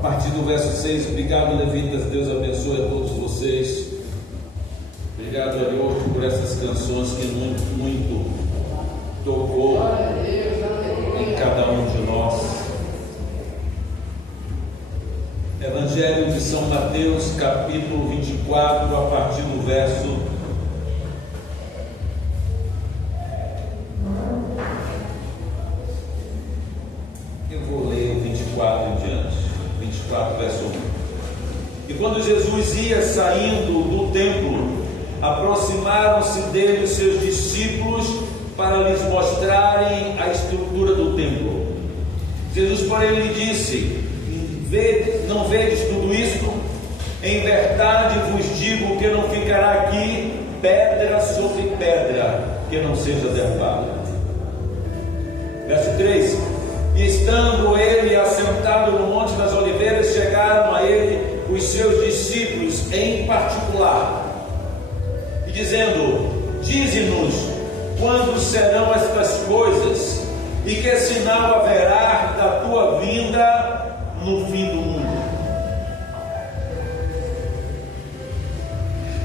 partir do verso 6, obrigado, levitas, Deus abençoe a todos vocês. Obrigado, Senhor, por essas canções que muito tocou em cada um de nós. Evangelho de São Mateus, capítulo 24, a partir do verso 24, verso 1. E quando Jesus ia saindo do templo, aproximaram-se dele os seus discípulos para lhes mostrarem a estrutura do templo. Jesus, porém, lhe disse: não vedes tudo isto? Em verdade vos digo que não ficará aqui pedra sobre pedra que não seja derrubada. Verso 3. E estando ele assentado no Monte das Oliveiras, chegaram a ele os seus discípulos em particular, e dizendo: dize-nos quando serão estas coisas, e que sinal haverá da tua vinda no fim do mundo.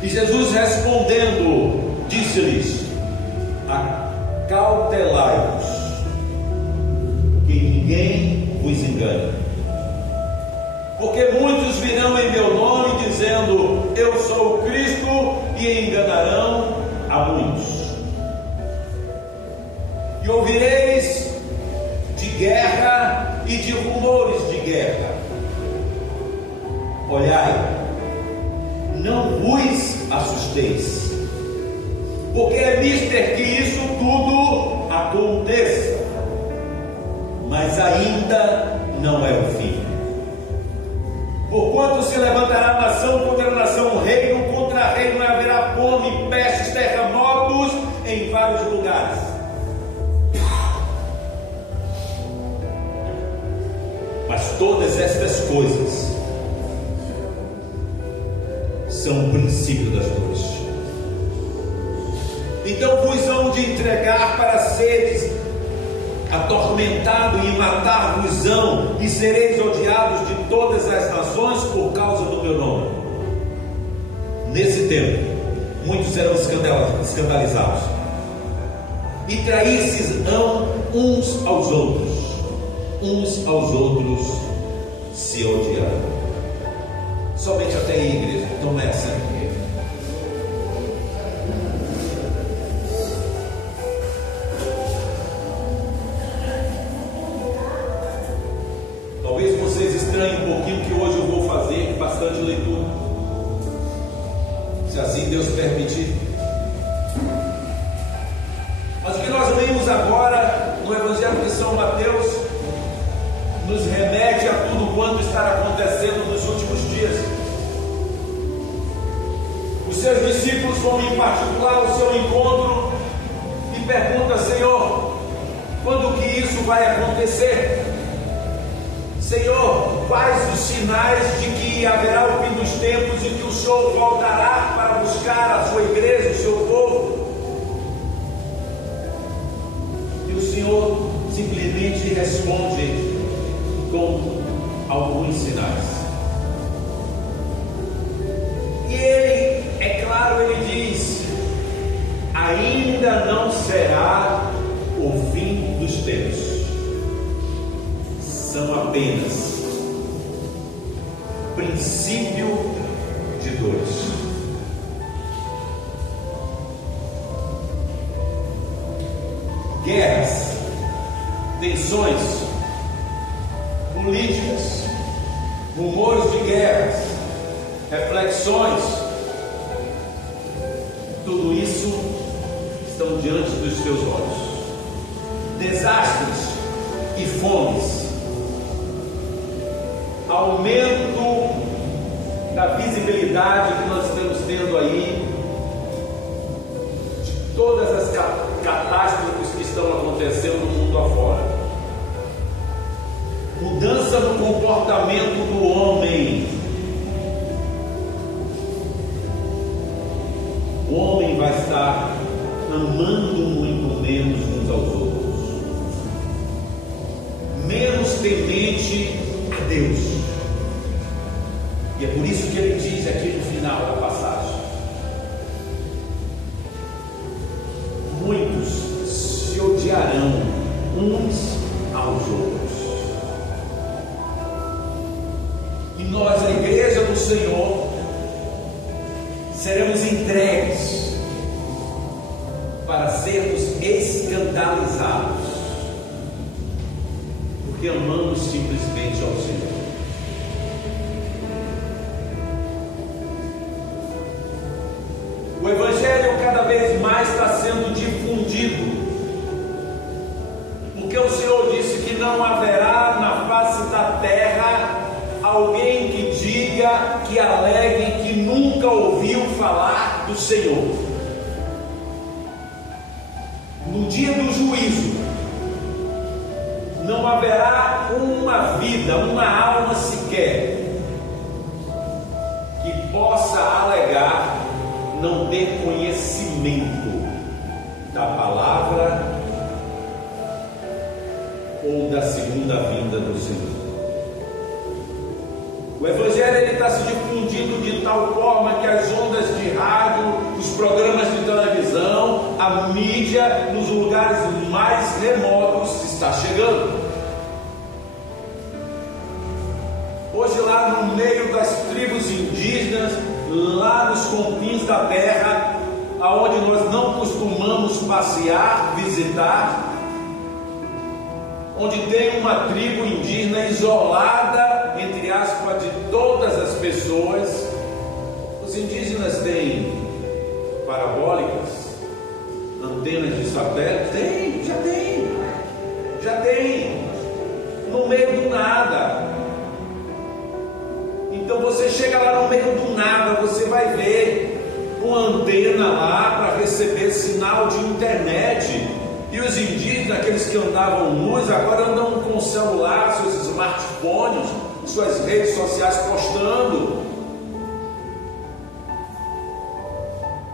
E Jesus respondendo, disse-lhes: acautelai-vos, que ninguém vos engane, porque muitos virão em meu nome dizendo: eu sou o Cristo, e enganarão a muitos. E ouvireis de guerra e de rumores de guerra. Olhai, não vos assusteis, porque é mister que isso tudo aconteça, mas ainda não é o fim. Porquanto se levantará nação contra nação, reino contra reino, e haverá fome, pestes, terremotos em vários lugares. Mas todas estas coisas são o princípio das dores. Então vos hão de entregar para seres atormentado, e matar-vos-ão, e sereis odiados de todas as nações por causa do meu nome. Nesse tempo muitos serão escandalizados, e trair-se-ão uns aos outros se odiarão. Somente até aí, igreja. Toma essa. Talvez vocês estranhem um pouquinho o que hoje eu vou fazer, bastante leitura, se assim Deus permitir. Mas o que nós lemos agora no Evangelho de São Mateus nos remete a tudo quanto está acontecendo nos últimos dias. Os seus discípulos vão em particular ao seu encontro e perguntam: Senhor, quando que isso vai acontecer? Senhor, quais os sinais de que haverá o fim dos tempos e que o Senhor voltará para buscar a sua igreja, o seu povo? E o Senhor simplesmente responde com alguns sinais. E ele, é claro, ele diz: ainda não será o fim dos tempos. São apenas princípio de dores. Guerras, tensões políticas, rumores de guerras, reflexões, tudo isso estão diante dos teus olhos. Desastres e fomes, aumento da visibilidade que nós estamos tendo aí, de todas as catástrofes que estão acontecendo no mundo afora. Mudança no comportamento do homem. O homem vai estar amando muito menos uns aos outros, menos temente a Deus. E é por isso que ele diz aqui no final da passagem: muitos se odiarão uns aos outros. E nós, a igreja do Senhor, seremos entregues para sermos escandalizados, porque amamos simplesmente ao Senhor. O Evangelho cada vez mais está sendo difundido, porque o Senhor disse que não haverá na face da terra alguém que diga, que alegue que nunca ouviu falar do Senhor. No dia do juízo, não haverá uma vida, uma alma sequer que possa alegar não ter conhecimento da palavra ou da segunda vinda do Senhor. O Evangelho está se difundindo de tal forma que as ondas de rádio, os programas de televisão, a mídia nos lugares mais remotos está chegando. Hoje, lá no meio das tribos indígenas, lá nos confins da terra, aonde nós não costumamos passear, visitar, onde tem uma tribo indígena isolada, entre aspas, de todas as pessoas. Os indígenas têm parabólicas, antenas de satélite? Já tem, no meio do nada. Então você chega lá no meio do nada, você vai ver uma antena lá para receber sinal de internet. E os indígenas, aqueles que andavam nus, agora andam com o celular, seus smartphones, suas redes sociais postando.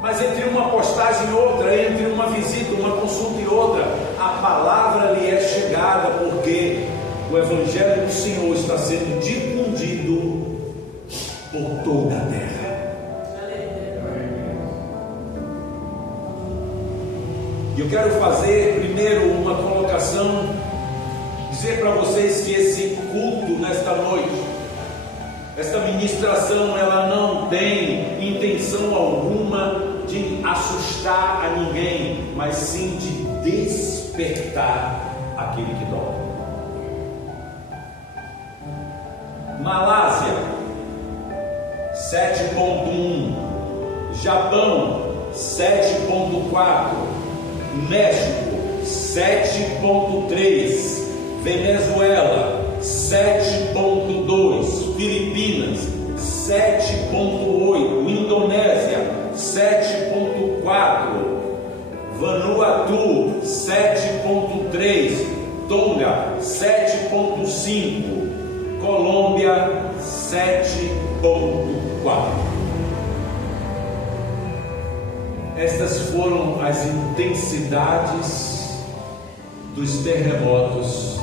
Mas entre uma postagem e outra, entre uma visita, uma consulta e outra, a palavra lhe é chegada, porque o Evangelho do Senhor está sendo difundido por toda a terra. E eu quero fazer primeiro uma colocação, dizer para vocês que esse culto nesta noite, esta ministração, ela não tem intenção alguma de assustar a ninguém, mas sim de despertar aquele que dorme. Malásia 7.1, Japão 7.4, México 7.3, Venezuela 7.2, Filipinas 7.8, Indonésia 7.4, Vanuatu 7.3, Tonga 7.5, Colômbia 7.4. Estas foram as intensidades dos terremotos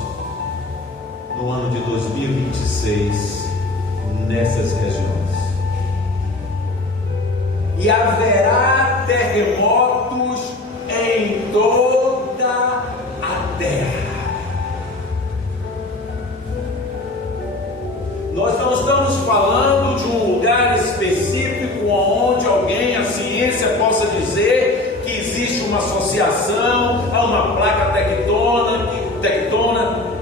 no ano de 2026 nessas regiões. E haverá terremotos em toda a terra. Nós não estamos falando de um lugar específico onde alguém, a ciência, possa dizer que existe uma associação a uma placa tectônica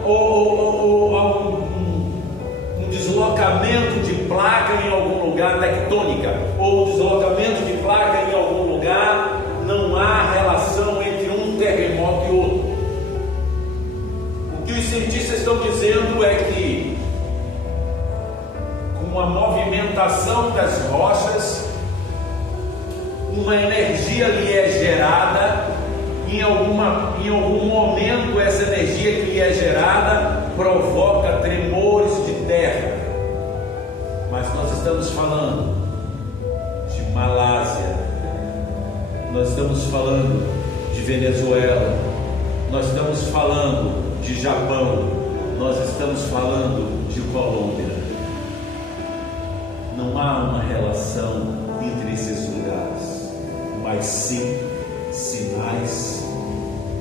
ou a um deslocamento de placa em algum lugar, tectônica, ou um deslocamento de placa em algum lugar. Não há relação entre um terremoto e outro. O que os cientistas estão dizendo é que com a movimentação das rochas, uma energia lhe é gerada, em algum momento essa energia que lhe é gerada provoca tremores de terra. Mas nós estamos falando de Malásia, nós estamos falando de Venezuela, nós estamos falando de Japão, nós estamos falando de Colômbia. Não separação entre esses lugares, mas sim sinais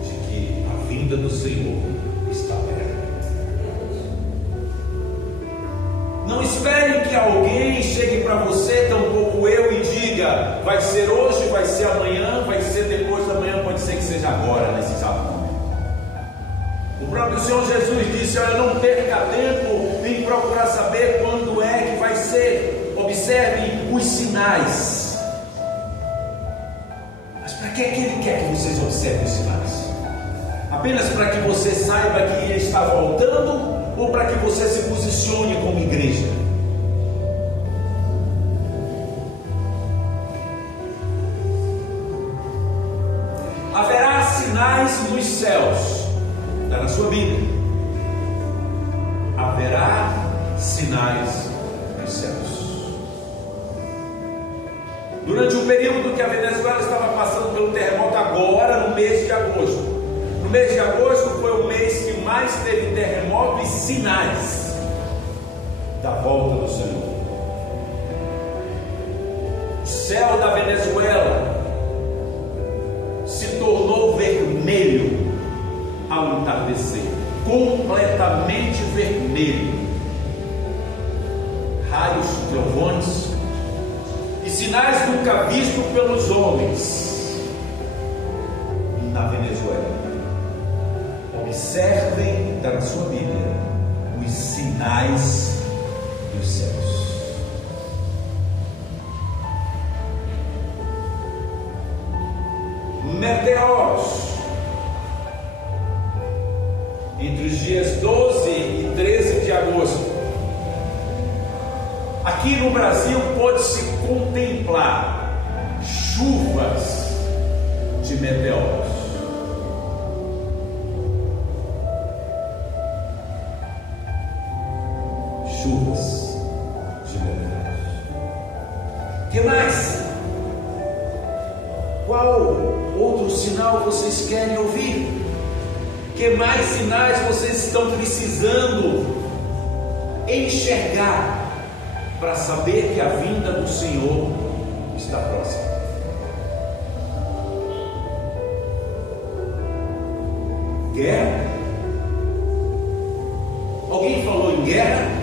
de que a vinda do Senhor está perto. Não espere que alguém chegue para você, tampouco eu, e diga: vai ser hoje, vai ser amanhã, vai ser depois da manhã, pode ser que seja agora, nesse exato momento. O próprio Senhor Jesus disse: olha, não perca tempo em procurar saber quando é que vai ser. Observe os sinais. Mas para que Ele quer que vocês observem os sinais? Apenas para que você saiba que Ele está voltando, ou para que você se posicione como igreja? Haverá sinais nos céus. Está na sua Bíblia. Haverá sinais nos céus. Durante o período que a Venezuela estava passando pelo terremoto, agora no mês de agosto. No mês de agosto foi o mês que mais teve terremoto e sinais da volta do Senhor. O céu da Venezuela se tornou vermelho ao entardecer, completamente vermelho. Raios, trovões e sinais nunca vistos pelos homens na Venezuela. Observem, está na sua Bíblia, os sinais dos céus. Meteoros. Entre os dias 12 e 13 de agosto, aqui no Brasil pode-se contemplar chuvas de meteoros. Chuvas de meteoros. Que mais? Qual outro sinal vocês querem ouvir? Que mais sinais vocês estão precisando enxergar para saber que a vinda do Senhor está próxima? Guerra? Alguém falou em guerra?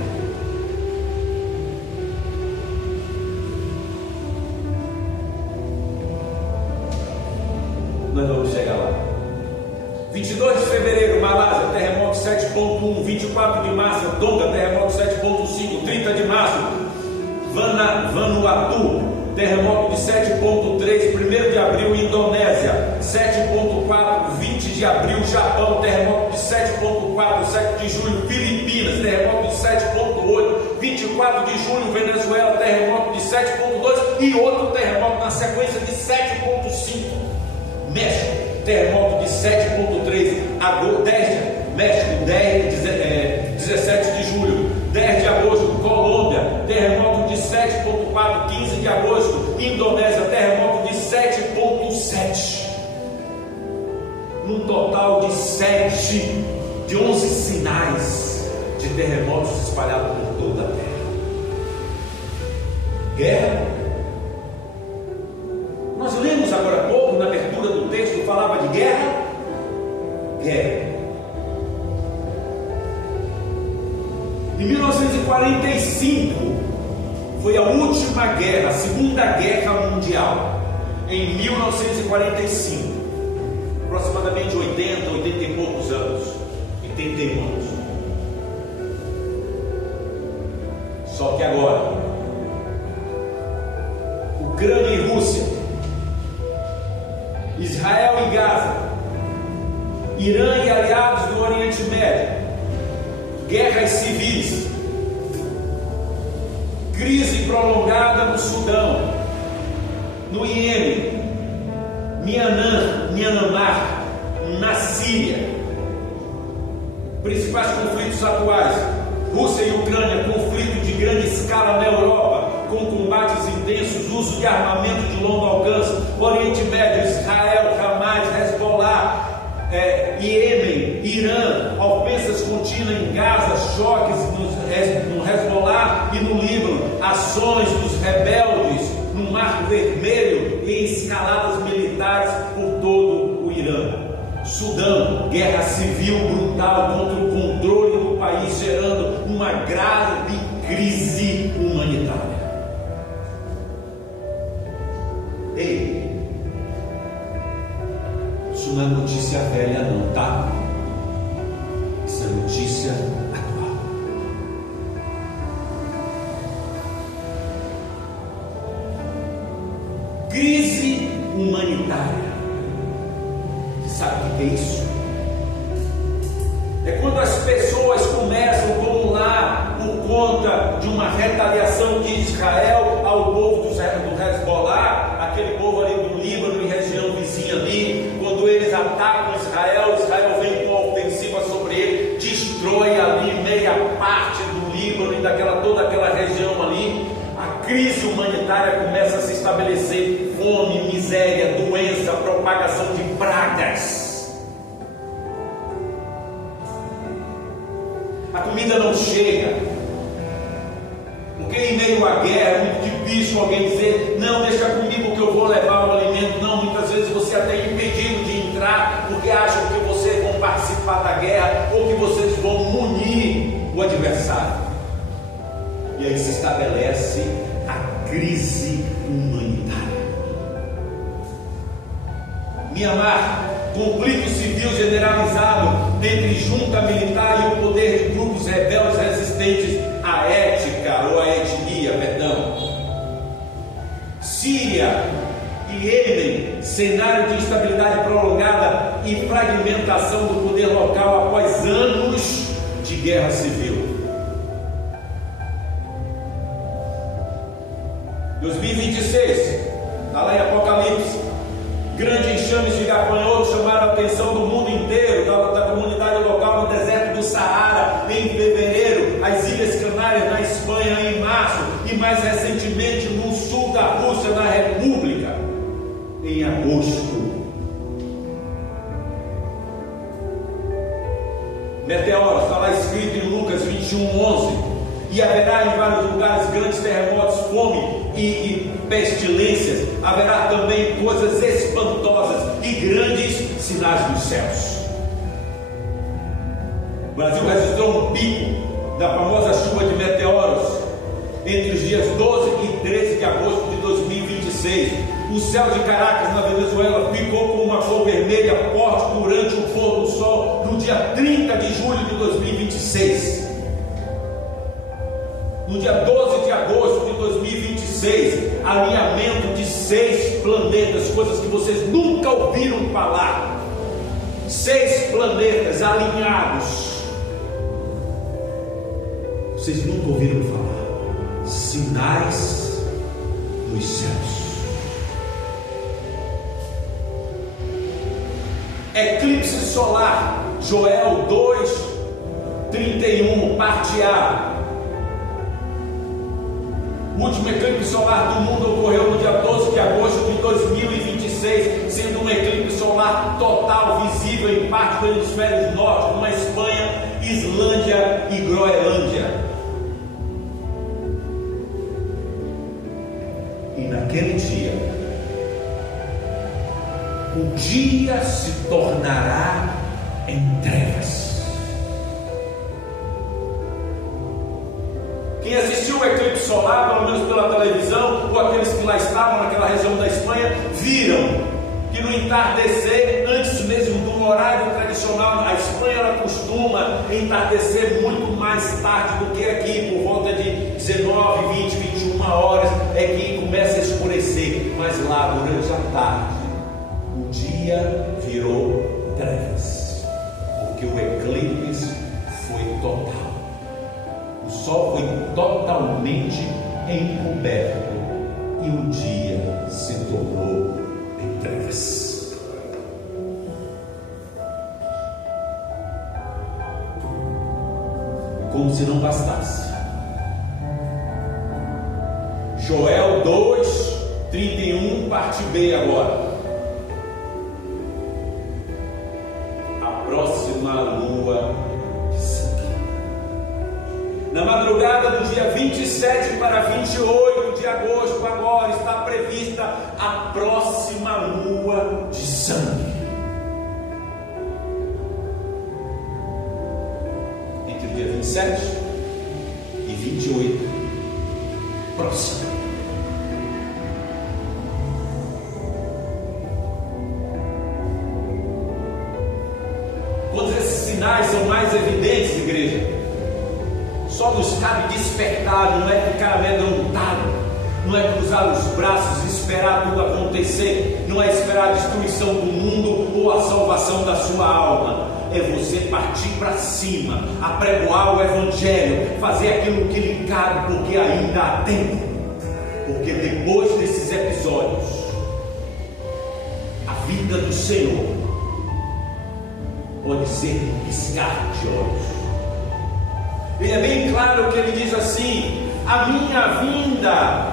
Nós vamos chegar lá. 22 de fevereiro, Malásia, terremoto 7.1. 24 de março, Tonga, terremoto 7.5. 30 de março, Vanuatu, terremoto de 7.3. 1 de abril, Indonésia, 7.4. 20 de abril, Japão, terremoto de 7.4. 7 de julho, Filipinas, terremoto de 7.8. 24 de julho, Venezuela, terremoto de 7.2. E outro terremoto na sequência de 7.5. México, terremoto de 7.3, México, 17 de julho, 10 de agosto, Colômbia, terremoto de 7.4, 15 de agosto, Indonésia, terremoto de 7.7, num total de 11 sinais de terremotos espalhados por toda a terra. Guerra. Nós lemos agora há pouco, na abertura do texto, falava de guerra. Guerra. Em 1945 foi a última guerra, a Segunda Guerra Mundial. Em 1945, aproximadamente 80 e poucos anos, 81 anos. Só que agora, Ucrânia e Rússia, Israel e Gaza, Irã e aliados do Oriente Médio, guerras civis, crise prolongada no Sudão, no Iêmen, Myanmar, na Síria. Principais conflitos atuais: Rússia e Ucrânia, conflito de grande escala na Europa, com combates intensos, uso de armamento de longo alcance. Oriente Médio, Israel, Hamas, Hezbollah, Iêmen, Irã, ofensas contínuas em Gaza, choques no Hezbollah e no Líbano, ações dos rebeldes escaladas militares por todo o Irã. Sudão, guerra civil brutal contra o controle do país, gerando uma grave crise humanitária. Ei, isso não é notícia velha não, tá? Isso é notícia atual. Crise humanitária. Sabe o que é isso? É quando as pessoas começam, vão lá por conta de uma retaliação de Israel ao povo do Hezbollah, aquele povo ali do Líbano e região vizinha ali. Quando eles atacam Israel, Israel vem com uma ofensiva sobre ele, destrói ali meia parte do Líbano e toda aquela região ali. A crise humanitária começa a se estabelecer: fome, miséria, doença, propagação de pragas. A comida não chega, porque em meio à guerra é muito difícil alguém dizer: não, deixa comigo que eu vou levar o alimento. Não, muitas vezes você até é impedido de entrar, porque acham que vocês vão participar da guerra, ou que vocês vão munir o adversário. E aí se estabelece a crise humanitária. Mianmar, conflito civil generalizado entre junta militar e o poder de grupos rebeldes resistentes à ética ou à etnia, perdão. Síria e Iêmen, cenário de instabilidade prolongada e fragmentação do poder local após anos de guerra civil. 2026, está lá em Apocalipse. Grandes enxames de gafanhotos chamaram a atenção do mundo inteiro, da comunidade local no deserto do Saara em fevereiro, as Ilhas Canárias na Espanha em março e mais recentemente no sul da Rússia, na República, em agosto. Meteoros, está lá escrito em Lucas 21:11. E haverá em vários lugares grandes terremotos, fome e pestilências. Haverá também coisas espantosas e grandes sinais dos céus. O Brasil registrou um pico da famosa chuva de meteoros entre os dias 12 e 13 de agosto de 2026. O céu de Caracas, na Venezuela, ficou com uma cor vermelha forte durante o pôr do sol no dia 30 de julho de 2026. No dia 12 de agosto de 2026, alinhamento de 6 planetas, coisas que vocês nunca ouviram falar. 6 planetas alinhados. Vocês nunca ouviram falar. Sinais dos céus. Eclipse solar, Joel 2:31, parte A. O último eclipse solar do mundo ocorreu no dia 12 de agosto de 2026, sendo um eclipse solar total visível em parte do hemisfério norte, como a Espanha, Islândia e Groenlândia. E naquele dia, o dia se tornará em trevas. Quem assistiu o eclipse solar, pelo menos pela televisão, ou aqueles que lá estavam naquela região da Espanha, viram que no entardecer, antes mesmo do horário tradicional, a Espanha ela costuma entardecer muito mais tarde do que aqui, por volta de 19, 20, 21 horas, é que começa a escurecer. Mas lá, durante a tarde, o dia virou trevas, porque o eclipse foi total. O sol foi totalmente encoberto e o dia se tornou em trevas. Como se não bastasse, Joel 2:31, parte B agora. A próxima lua de sangue. Na madrugada do dia 27 para 28 de agosto, agora está prevista a próxima lua de sangue. Entre o dia 27 e 28, próximo. Quando esses sinais são mais evidentes, igreja, só nos cabe despertar, não é ficar amedrontado, não é cruzar os braços e esperar tudo acontecer, não é esperar a destruição do mundo ou a salvação da sua alma. É você partir para cima, apregoar o Evangelho, fazer aquilo que lhe cabe, porque ainda há tempo. Porque depois desses episódios, a vida do Senhor pode ser um piscar de olhos. Ele é bem claro que ele diz assim: a minha vinda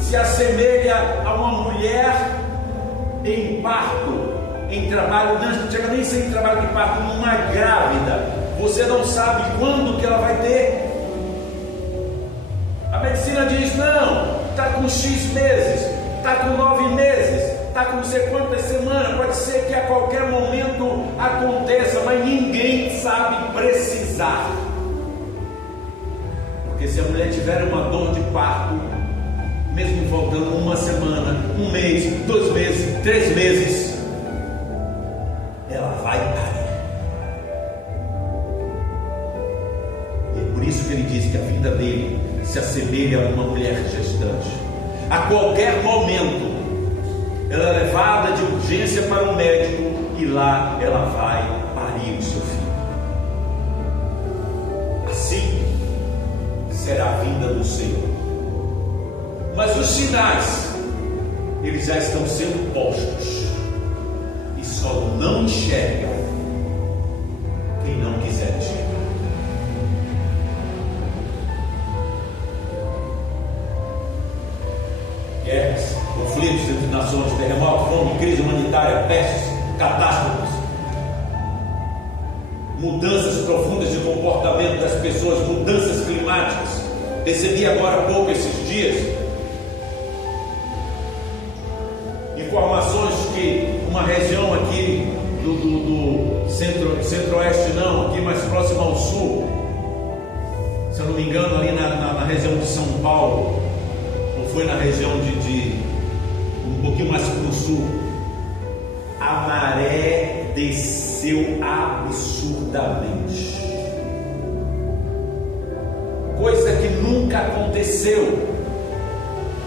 se assemelha a uma mulher em parto, em trabalho, não chega nem a ser em trabalho de parto, uma grávida. Você não sabe quando que ela vai ter. A medicina diz: não, está com X meses, está com 9 meses, está com não sei quantas semanas, pode ser que a qualquer momento aconteça, mas ninguém sabe precisar. Porque se a mulher tiver uma dor de parto, mesmo faltando uma semana, um mês, 2 meses, 3 meses, ela vai parir. E é por isso que ele diz que a vida dele se assemelha a uma mulher gestante. A qualquer momento ela é levada de urgência para o médico e lá ela vai parir o seu filho. Assim será a vinda do Senhor. Mas os sinais, eles já estão sendo postos, e só não enxerga quem não quiser enxergar. Guerras, conflitos entre nações, terremotos, fome, crise humanitária, pestes, catástrofes, mudanças profundas de comportamento das pessoas, mudanças climáticas. Recebi agora há pouco, esses dias, informações que uma região aqui do centro-oeste, não, aqui mais próximo ao sul, se eu não me engano, ali na região de São Paulo, ou foi na região de um pouquinho mais para o sul, a maré desceu absurdamente, coisa que nunca aconteceu.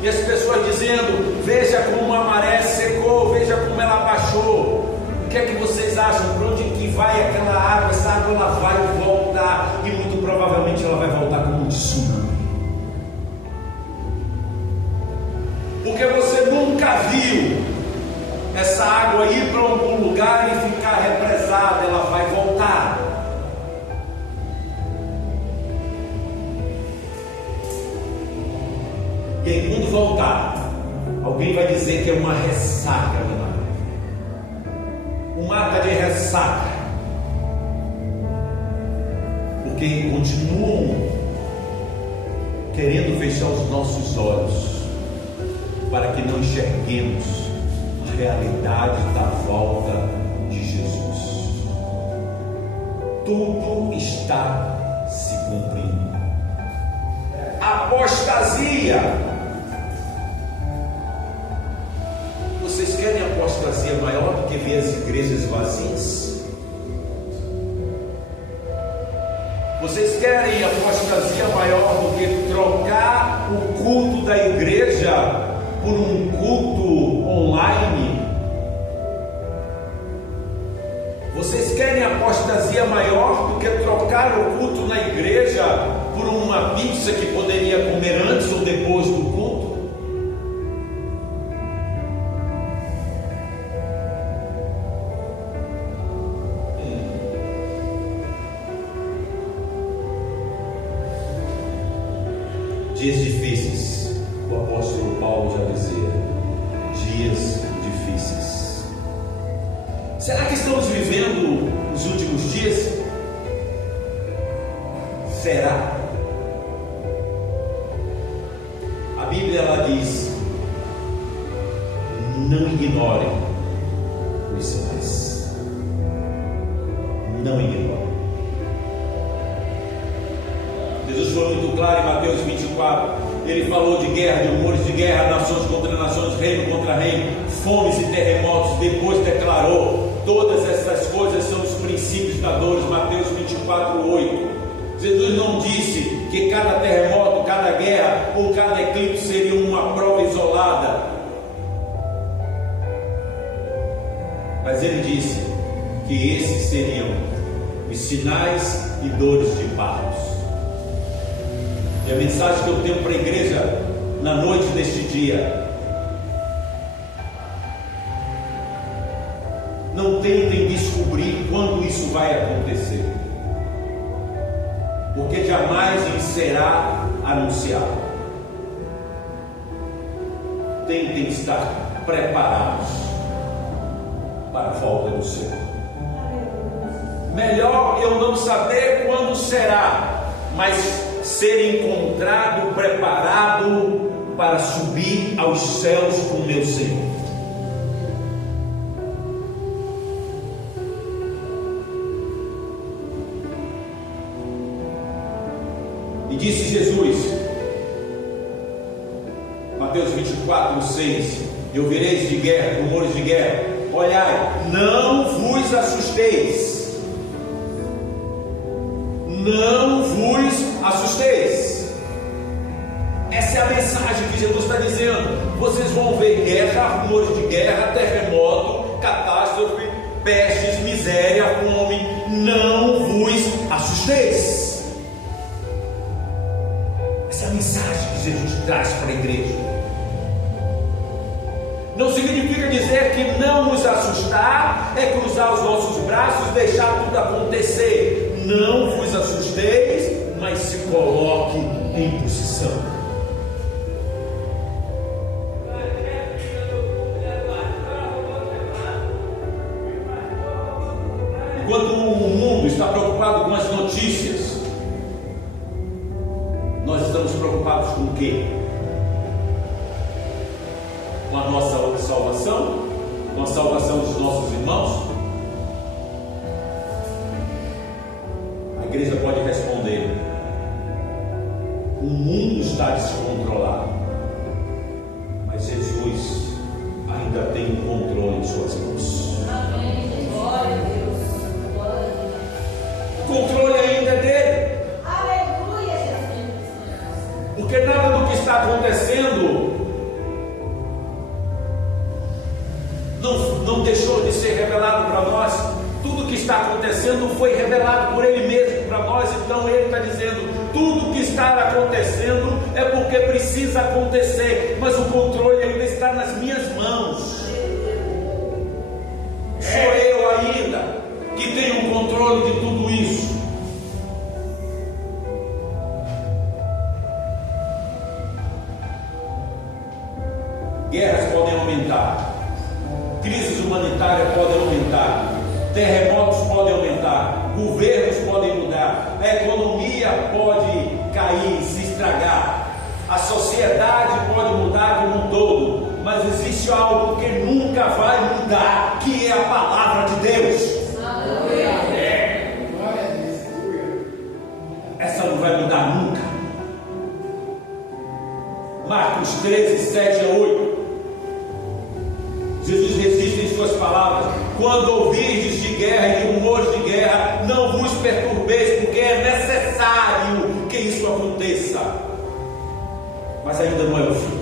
E as pessoas dizendo: veja como a maré secou, veja como ela baixou. O que é que vocês acham? Para onde que vai aquela água? Essa água ela vai voltar, e muito provavelmente ela vai voltar como um tsunami. Porque você nunca viu essa água ir para algum lugar e ficar represada, ela vai voltar. E aí, quando voltar, alguém vai dizer que é uma ressaca do mar. O mar está de ressaca, porque continuam querendo fechar os nossos olhos para que não enxerguemos a realidade da volta de Jesus. Tudo está se cumprindo. Apostasia. Vocês querem apostasia maior do que ver as igrejas vazias? Vocês querem apostasia maior do que trocar o culto da igreja por um culto online? Vocês querem apostasia maior do que trocar o culto na igreja por uma pizza que poderia comer antes ou depois do culto? Dias difíceis, o apóstolo Paulo já dizia, dias difíceis. Será que estamos vivendo os últimos dias? Será? ignore os sinais. Não ignore. Jesus foi muito claro em Mateus 24. Ele falou de guerra, de rumores de guerra, nações contra nações, reino contra reino, fomes e terremotos. Depois declarou: todas essas coisas são os princípios da dor. Mateus 24:8. Jesus não disse que cada terremoto, cada guerra ou cada eclipse seria uma prova isolada, mas ele disse que esses seriam os sinais e dores de partos. E a mensagem que eu tenho para a igreja na noite deste dia: não tentem descobrir quando isso vai acontecer, porque jamais lhes será anunciado. Tentem estar preparados para a volta do Senhor. Melhor eu não saber quando será, mas ser encontrado, preparado para subir aos céus com meu Senhor. E disse Jesus, Mateus 24:6: e ouvireis de guerra, rumores de guerra. Olhai, não vos assusteis. Não vos assusteis. Essa é a mensagem que Jesus está dizendo. Vocês vão ver guerra, rumores de guerra, terremoto, catástrofe, pestes, miséria, fome. Não vos assusteis. Essa é a mensagem que Jesus traz para a igreja. Não significa dizer que não nos assustar é cruzar os nossos braços e deixar tudo acontecer. Não vos assusteis, mas se coloque em posição. Enquanto o mundo está preocupado com as notícias, nós estamos preocupados com o quê? Com a nossa salvação? Com a salvação dos nossos irmãos? A igreja pode responder: o mundo está descontrolado, mas Jesus ainda tem o controle em suas mãos. Amém. Glória a Deus. Glória a Deus. O controle ainda é dele. Aleluia, Jesus. Porque nada do que está acontecendo não deixou de ser revelado para nós. Tudo que está acontecendo foi revelado por Ele mesmo para nós. Então Ele está dizendo: tudo que está acontecendo é porque precisa acontecer, mas o controle ainda está nas minhas mãos. Sou eu ainda que tenho o controle de tudo isso. Guerras podem aumentar, crises humanitárias podem aumentar, terremotos podem aumentar, governos podem mudar, a economia pode cair, se estragar, a sociedade pode mudar como um todo, mas existe algo que nunca vai mudar, que é a palavra de Deus. Essa não vai mudar nunca. Marcos 13, 7 a 8. Jesus resiste em suas palavras: quando ouvirdes de guerra e de rumores de guerra, não vos perturbeis, porque é necessário que isso aconteça, mas ainda não é o fim.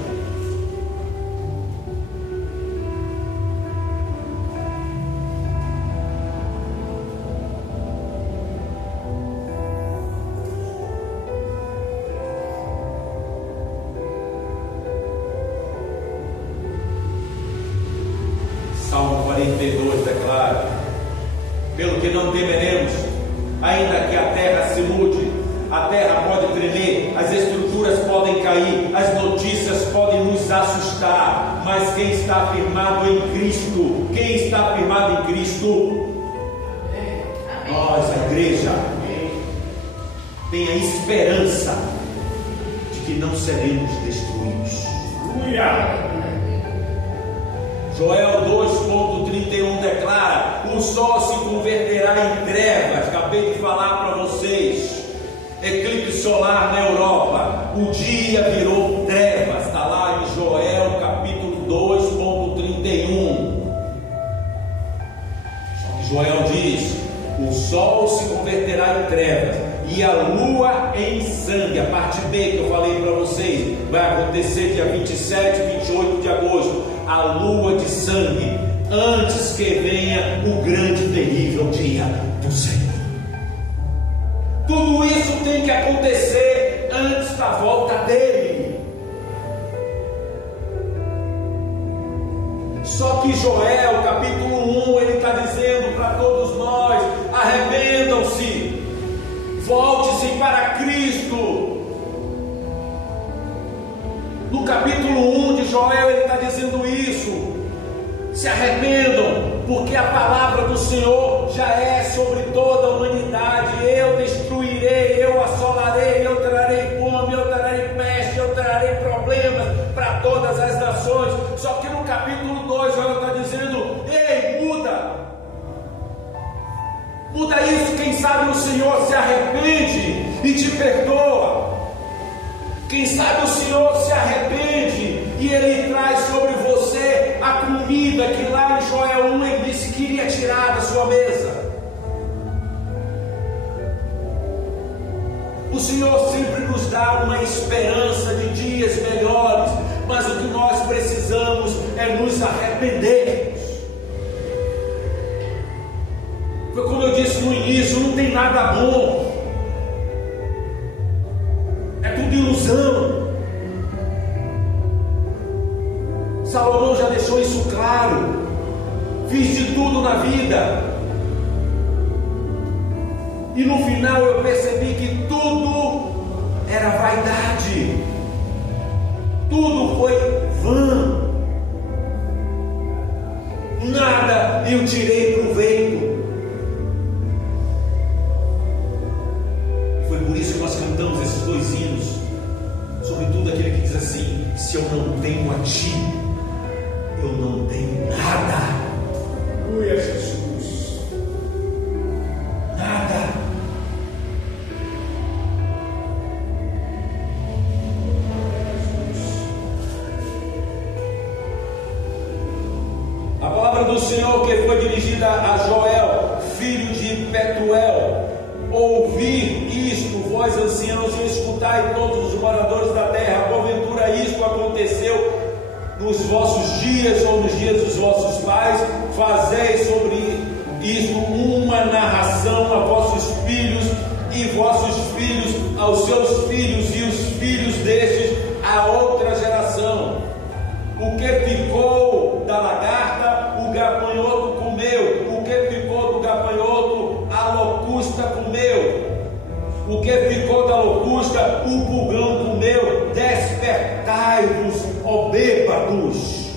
Salmo 42 declara: pelo que não temeremos, ainda que a terra se mude, a terra pode tremer, as estruturas podem cair, as notícias podem nos assustar, mas quem está firmado em Cristo, quem está firmado em Cristo, nós, a igreja, tem a esperança de que não seremos destruídos. Joel 2,31 declara: o sol se converterá em trevas. Acabei de falar para vocês. Eclipse solar na Europa, o dia virou trevas. Está lá em Joel capítulo 2,31. Joel diz: o sol se converterá em trevas e a lua em sangue. A parte B que eu falei para vocês vai acontecer dia 27 e 28 de agosto. A lua de sangue, antes que venha o grande e terrível dia do Senhor. Tudo isso tem que acontecer antes da volta dele. Só que Joel capítulo 1 ele está dizendo para todos nós: arrependam-se, volte-se para Cristo. No capítulo 1 de Joel ele está dizendo isso: se arrependam, porque a palavra do Senhor já é sobre toda a humanidade. Eu destruirei, eu assolarei, eu trarei fome, eu trarei peste, eu trarei problemas para todas as nações. Só que no capítulo 2 Joel está dizendo: ei, muda isso. Quem sabe o Senhor se arrepende e te perdoa. Quem sabe o Senhor se arrepende e Ele traz sobre você a comida que lá em Joel 1 Ele disse que iria tirar da sua mesa. O Senhor sempre nos dá uma esperança de dias melhores, mas o que nós precisamos é nos arrependermos. Foi como eu disse no início: não tem nada bom, é tudo ilusão. Salomão já deixou isso claro. Fiz de tudo na vida, e no final eu percebi que tudo era vaidade, tudo foi vã, nada eu tirei proveito. Foi por isso que nós cantamos esses dois hinos, sobretudo aquele que diz assim: se eu não tenho a Ti, eu não tenho nada. Aleluia, Jesus. Nada. A palavra do Senhor que foi dirigida a Joel, filho de Petuel: ouvir isto, vós anciãos, e escutai todos os moradores da terra. Porventura isto aconteceu nos vossos dias ou nos dias dos vossos pais? Fazei sobre isto uma narração a vossos filhos, e vossos filhos aos seus filhos, e os filhos destes a outra geração. O que ficou da lagarta, o gafanhoto comeu. O que ficou do gafanhoto, a locusta comeu. O que ficou da locusta, o pulgão comeu. Despertai-vos, ó bêbados,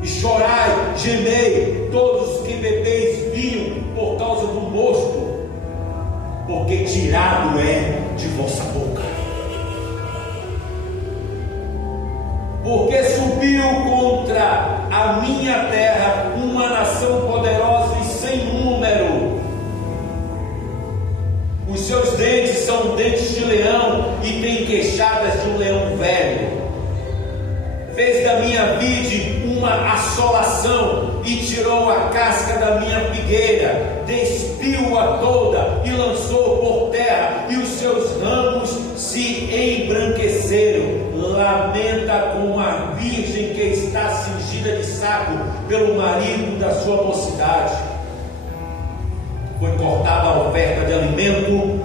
e chorai, gemei, todos os que bebeis vinho, por causa do mosto, porque tirado é de vossa boca. Porque subiu contra a minha terra uma nação poderosa e sem número. Os seus dentes são dentes de leão e tem queixadas de um leão velho. Fez da minha vide uma assolação e tirou a casca da minha figueira, despiu-a toda e lançou por terra, e os seus ramos se embranqueceram. Lamenta como a virgem que está cingida de saco pelo marido da sua mocidade. Foi cortada a oferta de alimento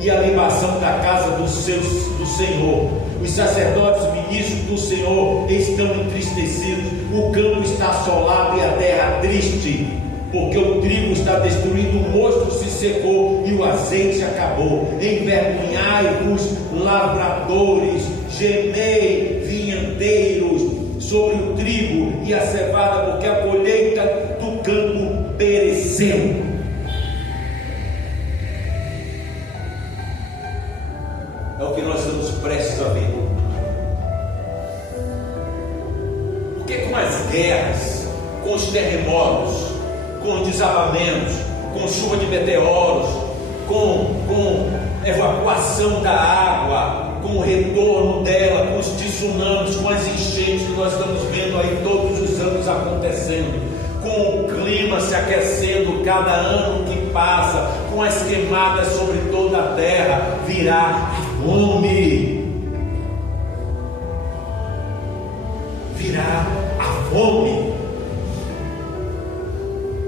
e a libação da casa do Senhor. Os sacerdotes ministros do Senhor estão entristecidos. O campo está assolado e a terra triste, porque o trigo está destruído, o mosto se secou e o azeite acabou. Envergonhai-vos, lavradores, gemei, vinhandeiros, sobre o trigo e a cevada, porque a colheita do campo pereceu. É o que nós estamos prestes a ver. Por que com as guerras, com os terremotos, com os desabamentos, com chuva de meteoros, com evacuação da água, com o retorno dela, com os tsunamis, com as enchentes que nós estamos vendo aí todos os anos acontecendo, com o clima se aquecendo cada ano que passa, com as queimadas sobre toda a terra, virá a fome. Virá a fome.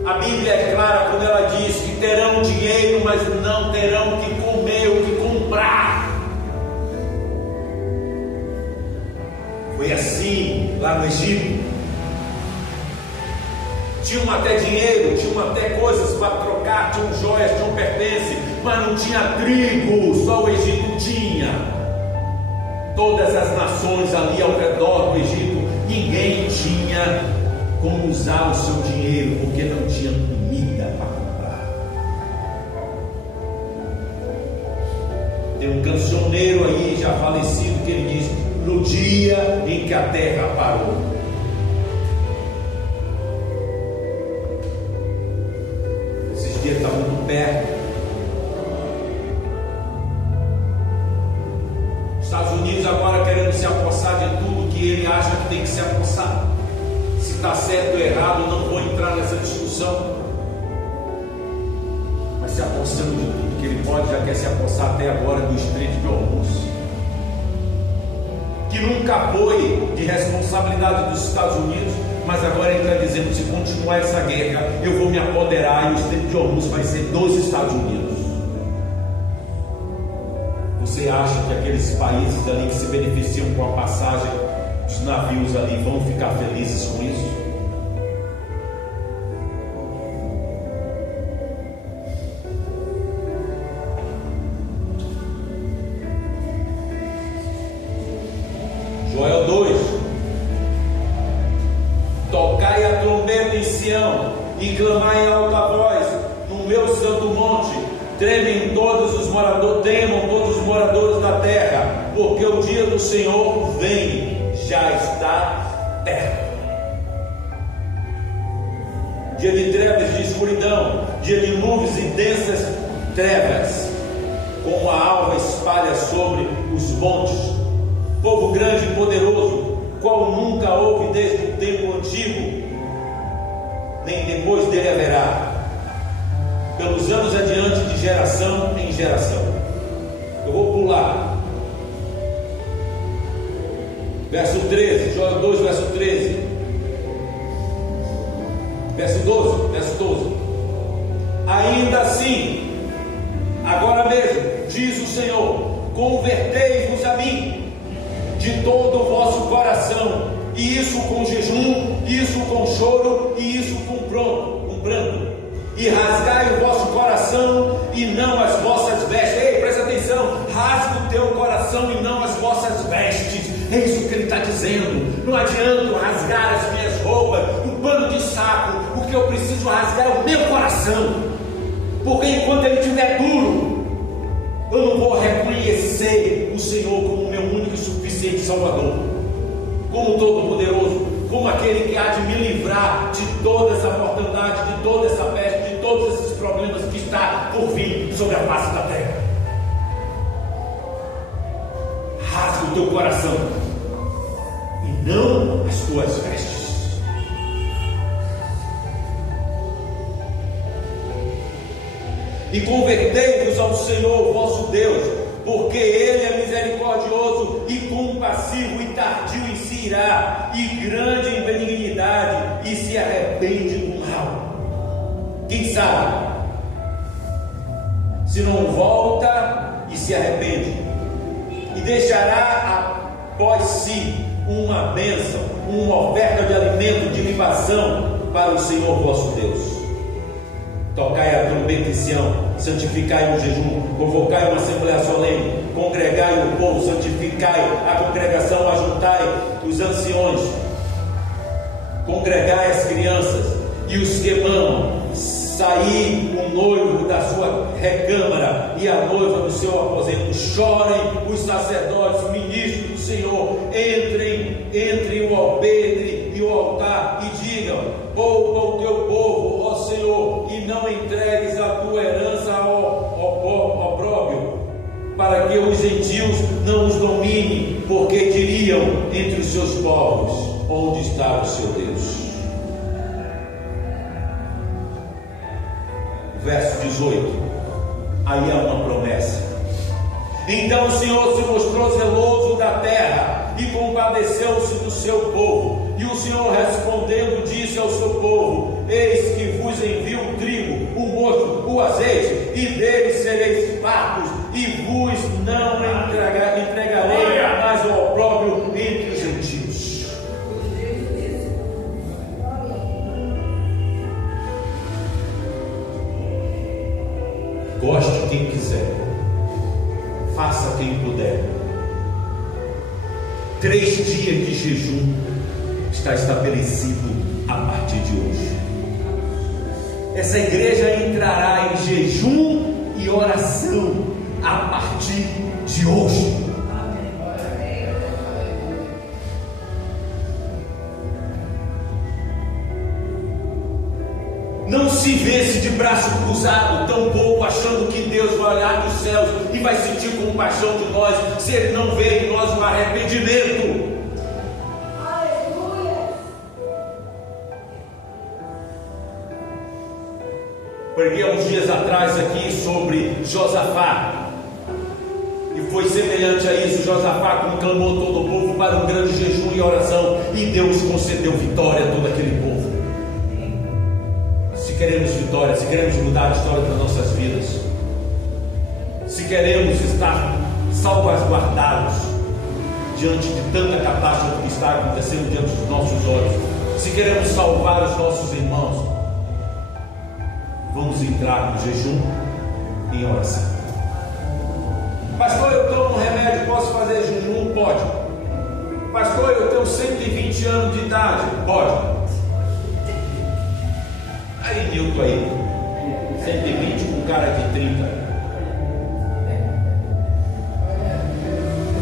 A Bíblia é clara quando ela diz que terão dinheiro, mas não terão o que comer, o que comprar. Foi assim lá no Egito. Tinham até dinheiro, tinham até coisas para trocar, tinham joias, tinham pertences, mas não tinha trigo, só o Egito tinha. Todas as nações ali ao redor do Egito, ninguém tinha como usar o seu dinheiro, porque não tinha comida para comprar. Tem um cancioneiro aí já falecido que ele diz: no dia em que a terra parou. Esses dias está muito perto. Os Estados Unidos agora querendo se apossar de tudo que ele acha que tem que se apossar. Se está certo ou errado, não vou entrar nessa discussão. Mas se apossando de tudo que ele pode, já quer se apossar até agora do Estreito de Hormuz, que nunca foi de responsabilidade dos Estados Unidos, mas agora ele está dizendo: se continuar essa guerra, eu vou me apoderar e o Estreito de Hormuz vai ser dos Estados Unidos. Você acha que aqueles países ali que se beneficiam com a passagem dos navios ali vão ficar felizes com isso? Joel 2: tocai a trombeta em Sião e clamai em alta voz no meu santo monte. Temam todos os moradores da terra, porque o dia do Senhor vem, já está perto. Dia de trevas, de escuridão, dia de nuvens e densas trevas, como a alva espalha sobre os montes. Povo grande e poderoso, qual nunca houve desde o tempo antigo, nem depois dele haverá, pelos anos adiante, de geração em geração. Eu vou pular. Verso 13, Joel 2, verso 13. Verso 12. Ainda assim, agora mesmo, diz o Senhor: convertei-vos a mim de todo o vosso coração, e isso com jejum, isso com choro, e isso com pranto. E rasgai o vosso coração e não as vossas vestes. Ei, presta atenção: rasga o teu coração e não as vossas vestes. É isso que ele está dizendo. Não adianta rasgar as minhas roupas, o pano de saco. O que eu preciso rasgar é o meu coração, porque enquanto ele estiver duro, eu não vou reconhecer o Senhor como meu único e suficiente Salvador, como Todo-Poderoso, como aquele que há de me livrar de toda essa mortandade, de toda essa peste, de todos esses problemas que está por vir sobre a face da terra. Rasga o teu coração e não as tuas vestes. E convertei-vos ao Senhor vosso Deus, porque Ele é misericordioso e compassivo e tardio em se irar, e grande em benignidade, e se arrepende do mal. Quem sabe se não volta e se arrepende, e deixará após si uma bênção, uma oferta de alimento, de libação para o Senhor vosso Deus. Tocai a trombeta em Sião, santificai o jejum, convocai uma assembleia solene, congregai o povo, santificai a congregação, ajuntai os anciões, congregai as crianças e os que mamam. Saí o noivo da sua recâmara e a noiva do seu aposento. Chorem os sacerdotes, ministros do Senhor, entre o alpendre e o o altar e digam: poupa o teu povo, ó Senhor, e não entregues a tua herança ao opróbrio, para que os gentios não os dominem, porque diriam entre os seus povos: onde está o seu Deus? Verso 18, aí há uma promessa. Então o Senhor se mostrou zeloso da terra e compadeceu-se do seu povo. E o Senhor respondendo disse ao seu povo: eis que vos envio o trigo, o mosto, o azeite, e deles sereis fartos, e vos não entregarei mais ao opróbrio entre os gentios. Goste quem quiser, faça quem puder. 3 dias de jejum está estabelecido a partir de hoje. Essa igreja entrará em jejum e oração a partir de hoje. Não se vê-se de braço cruzado, tampouco achando que Deus vai olhar dos céus e vai sentir compaixão de nós, se Ele não vê em nós um arrependimento. Aleluia. Preguei há uns dias atrás aqui sobre Josafá, e foi semelhante a isso. Josafá conclamou todo o povo para um grande jejum e oração, e Deus concedeu vitória a todo aquele povo. Se queremos vitória, se queremos mudar a história das nossas vidas, se queremos estar salvaguardados diante de tanta catástrofe que está acontecendo diante dos nossos olhos, se queremos salvar os nossos irmãos, vamos entrar no jejum e em oração. Pastor, eu tomo um remédio, posso fazer jejum? Pode. Pastor, eu tenho 120 anos de idade? Pode. Aí Nilton aí, 120 com cara de 30.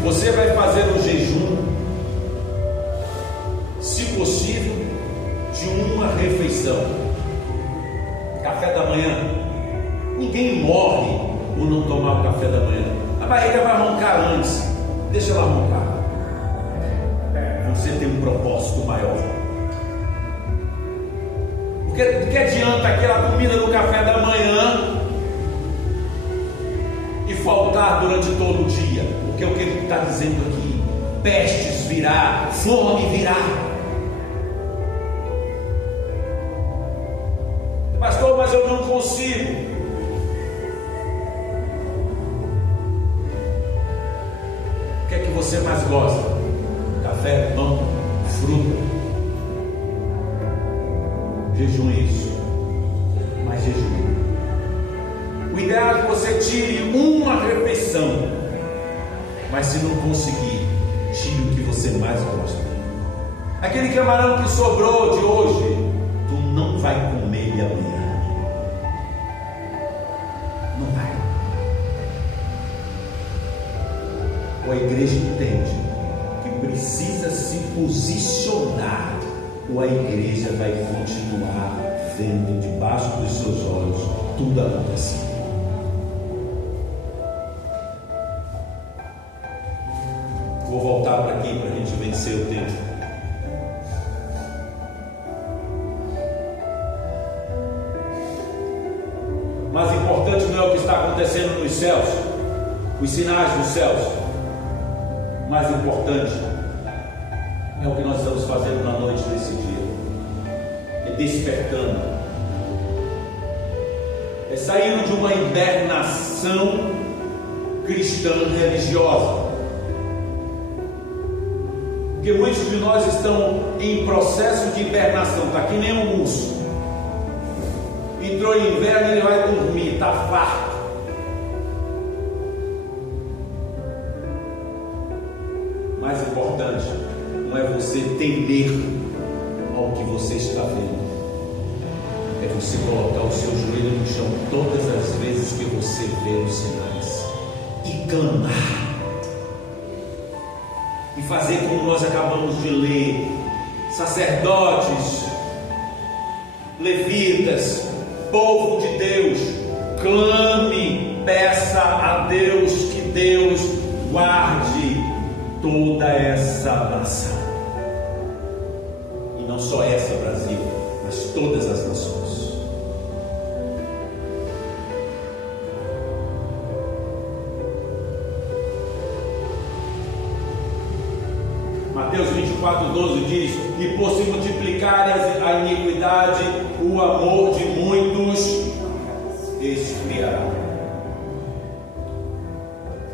Você vai fazer um jejum, se possível, de uma refeição. Café da manhã. Ninguém morre por não tomar o café da manhã. A barriga vai roncar antes. Deixa ela roncar. Você tem um propósito maior. Do que adianta aquela comida no café da manhã e faltar durante todo o dia? Porque é o que ele está dizendo aqui: pestes virá, fome virá. Pastor, mas eu não consigo. O que é que você mais gosta? Café, pão, fruta. Jejum é isso, mas jejum. O ideal é que você tire uma refeição, mas se não conseguir, tire o que você mais gosta. Aquele camarão que sobrou de hoje, tu não vai comer ele amanhã. Não vai. Ou a igreja entende que precisa se posicionar, ou a igreja vai continuar vendo debaixo dos seus olhos tudo acontecendo. Vou voltar para aqui para a gente vencer o tempo. Mais importante não é o que está acontecendo nos céus, os sinais dos céus. Mais importante é o que nós estamos fazendo na noite desse dia. É despertando. É saindo de uma hibernação cristã religiosa. Porque muitos de nós estão em processo de hibernação. Está que nem um urso. Entrou em inverno, ele vai dormir, está farto. Mais importante não é você temer ao que você está vendo, é você colocar o seu joelho no chão todas as vezes que você vê os sinais e clamar e fazer como nós acabamos de ler: sacerdotes, levitas, povo de Deus, clame, peça a Deus que Deus guarde toda essa nação. E não só essa, Brasil, mas todas as nações. Mateus 24:12 diz: e por se multiplicar a iniquidade, o amor de muitos esfriará.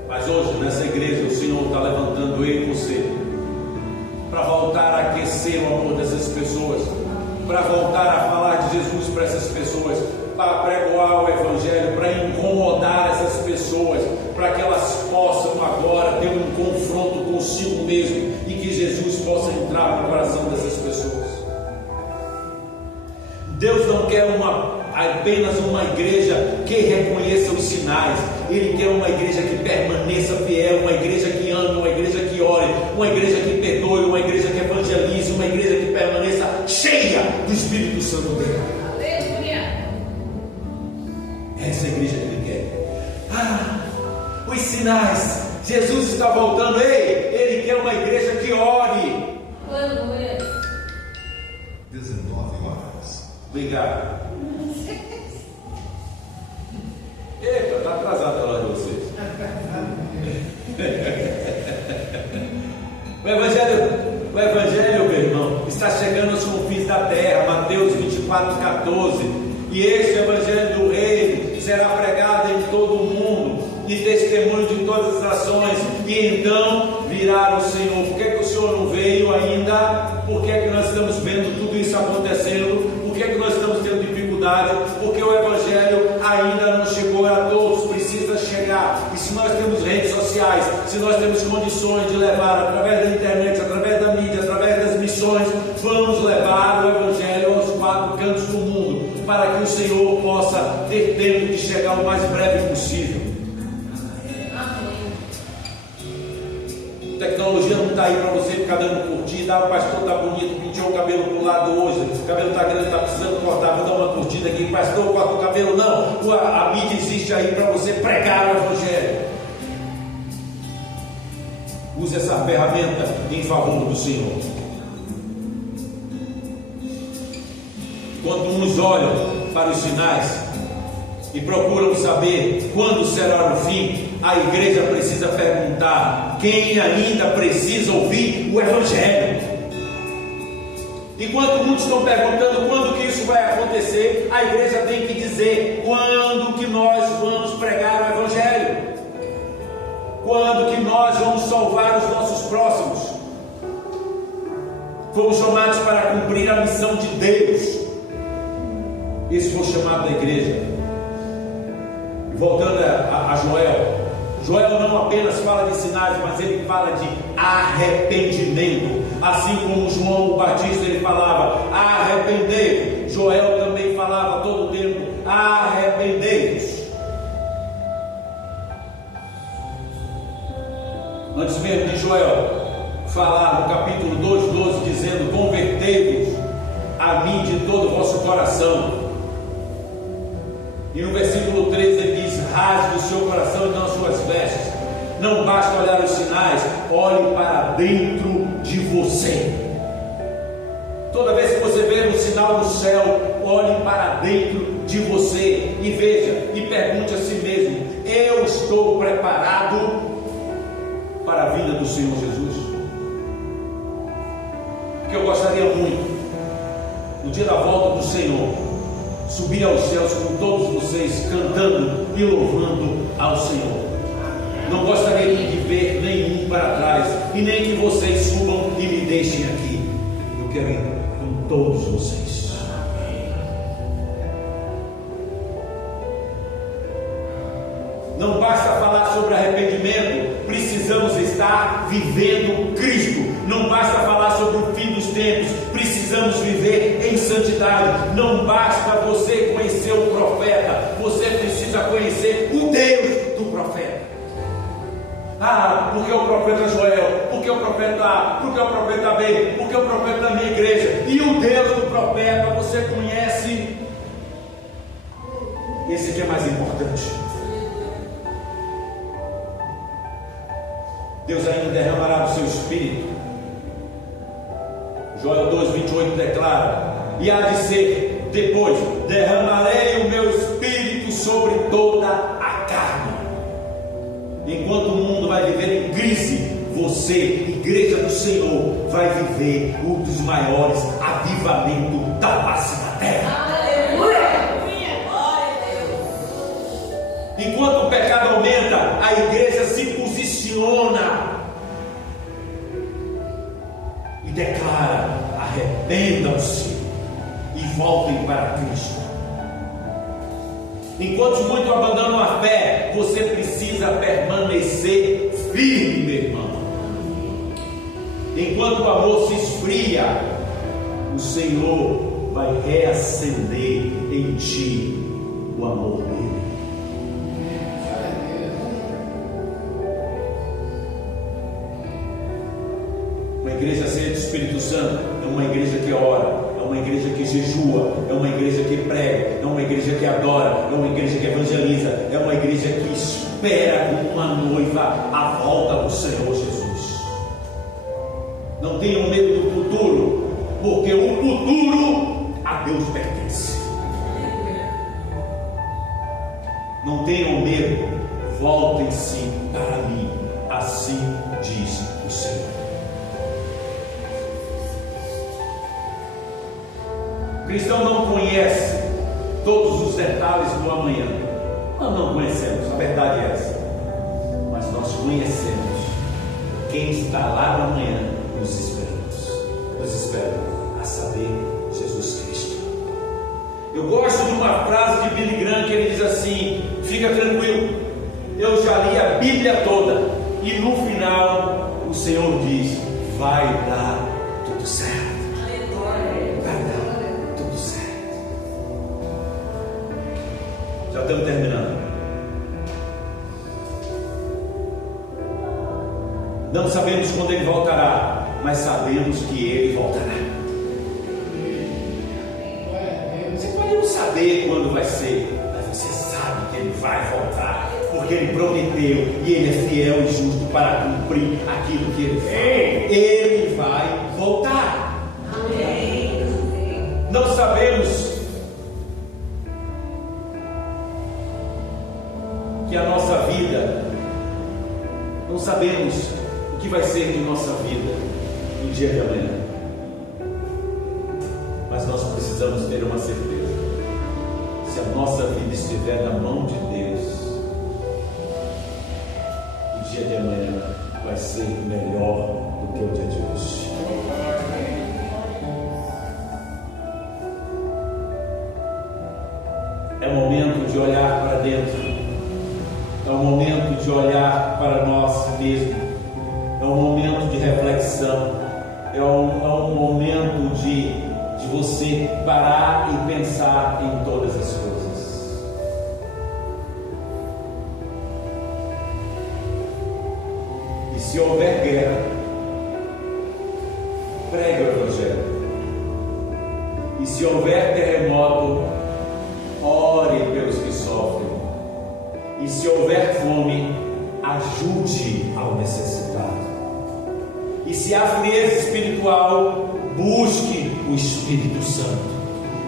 Mas hoje nessa igreja o Senhor está levantando eu e você para voltar a aquecer o amor dessas pessoas, para voltar a falar de Jesus para essas pessoas, para pregoar o Evangelho, para incomodar essas pessoas, para que elas possam agora ter um confronto consigo mesmo e que Jesus possa entrar no coração dessas pessoas. Deus não quer apenas uma igreja que reconheça os sinais. Ele quer uma igreja que permaneça fiel, uma igreja que ame, uma igreja que ore, uma igreja que perdoe, uma igreja que evangelize, uma igreja que permaneça cheia do Espírito Santo dele. Aleluia! Essa é a igreja que ele quer. Os sinais. Jesus está voltando. Ele quer uma igreja que ore. Aleluia! 19 horas. Obrigado. Eita, está atrasado a hora de vocês. O Evangelho, meu irmão, está chegando aos confins da terra. Mateus 24:14. E este Evangelho do Reino será pregado em todo o mundo, e testemunho de todas as nações, e então virá o Senhor. Por que o Senhor não veio ainda? Por que nós estamos vendo tudo isso acontecendo? Por que nós estamos tendo dificuldade? Porque o Evangelho ainda não chegou a todos, precisa chegar. E se nós temos redes sociais, se nós temos condições de levar através da internet, através da mídia, através das missões, vamos levar o Evangelho aos 4 cantos do mundo, para que o Senhor possa ter tempo de chegar o mais breve possível. A tecnologia não está aí para você ficar dando curtida. O pastor está bonito, pintou o cabelo para o lado hoje, o cabelo está grande, está precisando cortar, vou dar uma curtida aqui. Pastor, corta o cabelo. Não, a mídia existe aí para você pregar o Evangelho. Use essa ferramenta em favor do Senhor. Quando uns olham para os sinais e procuram saber quando será o fim, a igreja precisa perguntar: quem ainda precisa ouvir o Evangelho? Enquanto muitos estão perguntando quando que isso vai acontecer, a igreja tem que dizer quando que nós vamos pregar o Evangelho, quando que nós vamos salvar os nossos próximos. Fomos chamados para cumprir a missão de Deus. Esse foi o chamado da igreja. Voltando a Joel não apenas fala de sinais, mas ele fala de arrependimento. Assim como João o Batista ele falava: arrependei-vos. Joel também falava todo o tempo: arrependei-vos. Antes mesmo de Joel falar no capítulo 2:12, dizendo: convertei-vos a mim de todo o vosso coração. E no versículo 13 ele diz: rasgue o seu coração e não as suas vestes. Não basta olhar os sinais, olhe para dentro de você. Toda vez que você vê um sinal no céu, olhe para dentro de você e veja e pergunte a si mesmo: eu estou preparado para a vinda do Senhor Jesus? Porque eu gostaria muito, no dia da volta do Senhor, subir aos céus com todos vocês cantando e louvando ao Senhor. Não gostaria de ver nenhum para trás, e nem que vocês subam e me deixem aqui. Eu quero ir com todos vocês. Não basta falar sobre arrependimento, precisamos estar vivendo Cristo. Não basta falar sobre o fim dos tempos, precisamos viver em santidade. Não basta você conhecer o profeta, você precisa conhecer o Deus do profeta. Porque o profeta Joel, porque o profeta A, porque o profeta B, porque o profeta da minha igreja. E o Deus do profeta você conhece? Esse aqui é mais importante. Deus ainda derramará do seu espírito. Joel 2:28 declara: e há de ser depois, derramarei o meu espírito sobre toda a carne. Enquanto o mundo vai viver em crise, você, igreja do Senhor, vai viver um dos maiores avivamentos da face da terra. Enquanto o pecado aumenta, a igreja se posiciona e declara: arrependam-se e voltem para Cristo. Enquanto muitos abandonam a fé, você precisa permanecer firme, meu irmão. Enquanto o amor se esfria, o Senhor vai reacender em ti o amor dele. Uma igreja cheia do Espírito Santo é uma igreja que ora, é uma igreja que jejua, é uma igreja que prega, é uma igreja que adora, é uma igreja que evangeliza, é uma igreja que espera como uma noiva a volta do Senhor Jesus. Não tenham medo do futuro, porque o futuro a Deus pertence. Não tenham medo, voltem-se para mim, assim diz o Senhor. O cristão não conhece todos os detalhes do amanhã. Nós não conhecemos, a verdade é essa. Mas nós conhecemos quem está lá no amanhã nos espera, a saber, Jesus Cristo. Eu gosto de uma frase de Billy Graham que ele diz assim: fica tranquilo, eu já li a Bíblia toda e no final o Senhor diz: vai dar tudo certo. Já estamos terminando. Não sabemos quando ele voltará, mas sabemos que ele voltará. Você pode não saber quando vai ser, mas você sabe que ele vai voltar, porque ele prometeu e ele é fiel e justo para cumprir aquilo que ele fez. Ele vai voltar. Amém. Não sabemos que a nossa vida, não sabemos o que vai ser de nossa vida no dia de amanhã, mas nós precisamos ter uma certeza: se a nossa vida estiver na mão de Deus, o dia de amanhã vai ser melhor do que o dia de hoje. É o momento de olhar para dentro. É o momento de olhar para nós mesmos, é um momento de reflexão, é um momento de você parar e pensar em todas as coisas. E se houver guerra, pregue o Evangelho. E se houver terremoto, ore pelos que sofrem. E se houver fome, ajude ao necessitado. E se há frieza espiritual, busque o Espírito Santo.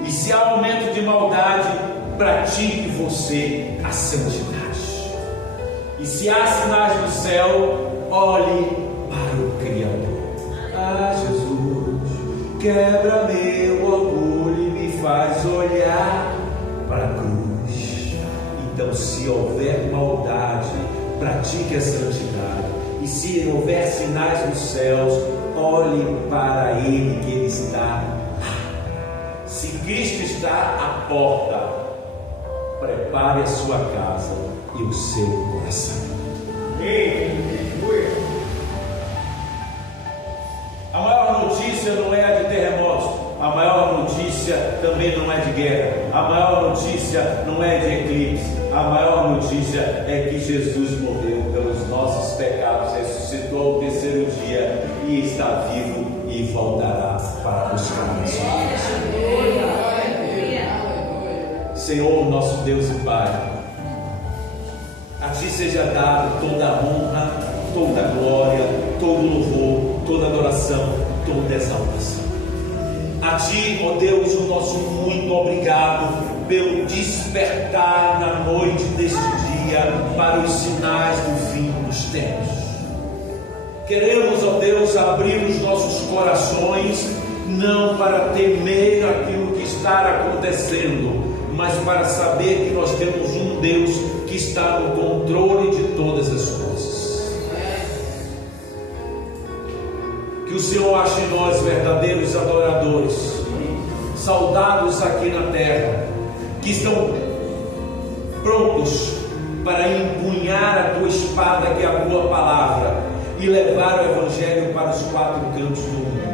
E se há aumento de maldade, pratique você a santidade. E se há sinais do céu, olhe para o Criador. Jesus, quebra meu orgulho e me faz olhar para a cruz. Então, se houver maldade, pratique a santidade. E se houver sinais nos céus, olhe para Ele, que Ele está lá. Se Cristo está à porta, prepare a sua casa e o seu coração. A maior notícia não é a de terremotos. A maior notícia também não é de guerra. A maior notícia não é de eclipse. A maior notícia é que Jesus morreu pelos nossos pecados e está vivo e voltará para buscar-nos. Senhor, nosso Deus e Pai, a Ti seja dado toda a honra, toda a glória, todo o louvor, toda a adoração, toda a exaltação. A Ti, ó Deus, o nosso muito obrigado pelo despertar na noite deste dia para os sinais do fim dos tempos. Queremos, ó Deus, abrir os nossos corações, não para temer aquilo que está acontecendo, mas para saber que nós temos um Deus que está no controle de todas as coisas. Que o Senhor ache em nós verdadeiros adoradores, soldados aqui na terra, que estão prontos para empunhar a tua espada, que é a tua palavra, e levar o Evangelho para os quatro cantos do mundo.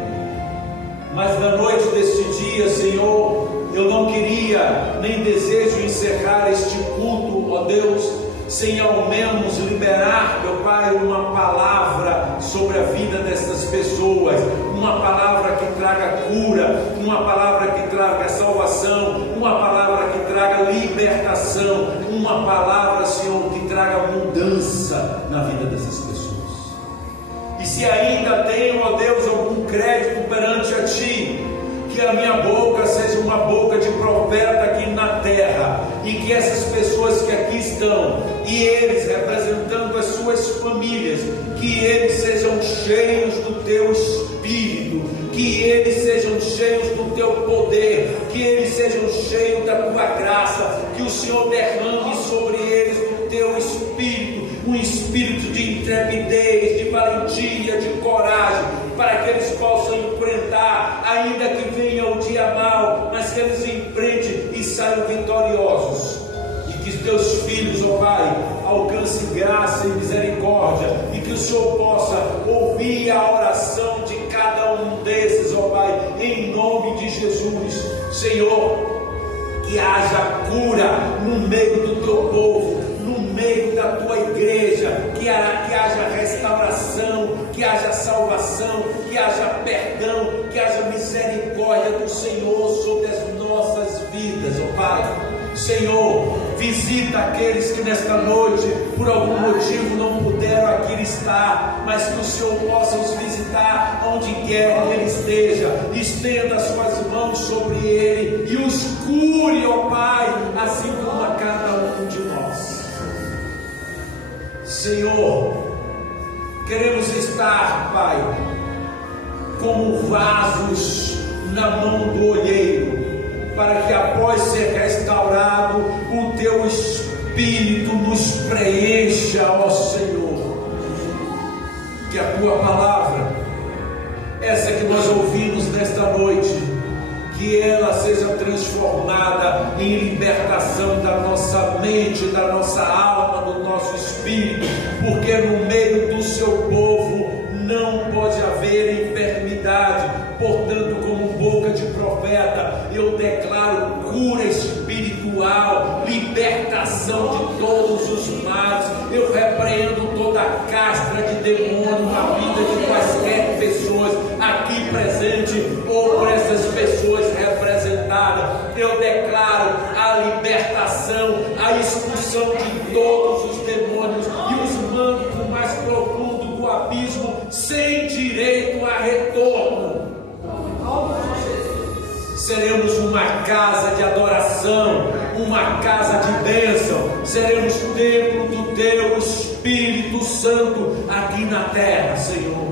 Mas na noite deste dia, Senhor, eu não queria nem desejo encerrar este culto, ó Deus, sem ao menos liberar, meu Pai, uma palavra sobre a vida dessas pessoas, uma palavra que traga cura, uma palavra que traga salvação, uma palavra que traga libertação, uma palavra, Senhor, que traga mudança na vida dessas pessoas. E se ainda tenho, ó Deus, algum crédito perante a Ti, que a minha boca seja uma boca de profeta aqui na terra, e que essas pessoas que aqui estão, e eles representando as suas famílias, que eles sejam cheios do Teu Espírito, que eles sejam cheios do Teu poder, que eles sejam cheios da Tua graça, que o Senhor derrame sobre eles o Teu Espírito, um espírito de intrepidez, de valentia, de coragem, para que eles possam enfrentar, ainda que venha o dia mau, mas que eles enfrentem e saiam vitoriosos. E que os Teus filhos, ó Pai, alcancem graça e misericórdia, e que o Senhor possa ouvir a oração de cada um desses, ó Pai, em nome de Jesus. Senhor, que haja cura no meio do Teu povo, no meio da Tua igreja, que haja restauração, que haja salvação, que haja perdão, que haja misericórdia do Senhor sobre as nossas vidas, ó Pai. Senhor, visita aqueles que nesta noite, por algum motivo, não puderam aqui estar, mas que o Senhor possa os visitar onde quer que ele esteja, estenda as suas mãos sobre ele e os cure, ó Pai, assim como a cada um de nós. Senhor, queremos estar, Pai, como vasos na mão do olheiro, para que após ser restaurado, o Teu Espírito nos preencha, ó Senhor. Que a Tua palavra, essa que nós ouvimos nesta noite, que ela seja transformada em libertação da nossa mente, da nossa alma, do nosso espírito, porque no meio do Seu povo não pode haver enfermidade. Portanto, como boca de profeta, eu declaro cura espiritual, libertação de todos os males. Eu repreendo toda a castra de demônio na vida de quaisquer pessoas aqui presente ou por essas pessoas representadas. Eu declaro a libertação, a expulsão de todos os demônios e os mando para o mais profundo do abismo, sem direito a retorno. Seremos uma casa de adoração, uma casa de bênção, seremos templo do Teu Espírito Santo aqui na terra, Senhor.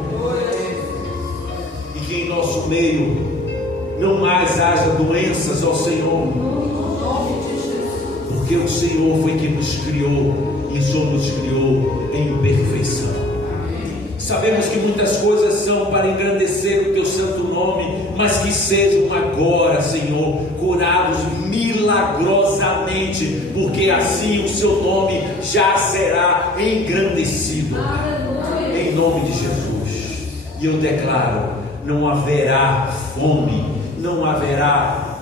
E que em nosso meio não mais haja doenças, ó Senhor, porque o Senhor foi quem nos criou e o Senhor nos criou em perfeição. Sabemos que muitas coisas são para engrandecer o Teu santo nome, mas que sejam agora, Senhor, curados milagrosamente, porque assim o Seu nome já será engrandecido. Em nome de Jesus. E eu declaro: não haverá fome, não haverá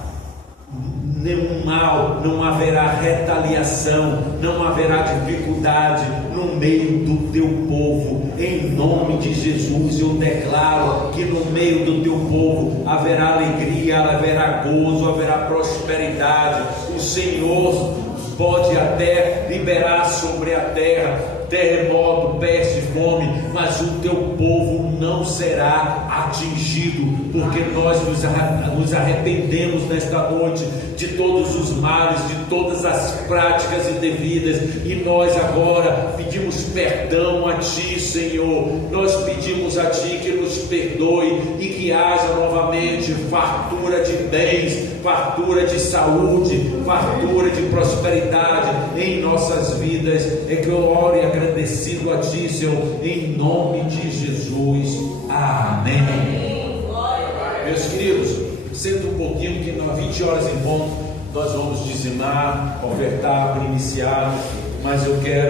nenhum mal, não haverá retaliação, não haverá dificuldade no no meio do teu povo, em nome de Jesus. Eu declaro que no meio do teu povo haverá alegria, haverá gozo, haverá prosperidade. O Senhor pode até liberar sobre a terra terremoto, peste, fome, mas o teu povo não será atingido, porque nós nos arrependemos nesta noite de todos os males, de todas as práticas indevidas, e nós agora pedimos perdão a Ti, Senhor. Nós pedimos a Ti que nos perdoe e que haja novamente fartura de bens, fartura de saúde, fartura de prosperidade em nossas vidas. É que eu oro e agradecido a Ti, Senhor, em nome de Jesus. Amém. Meus queridos, senta um pouquinho, que às 20 horas em ponto nós vamos dizimar, ofertar para iniciar, mas eu quero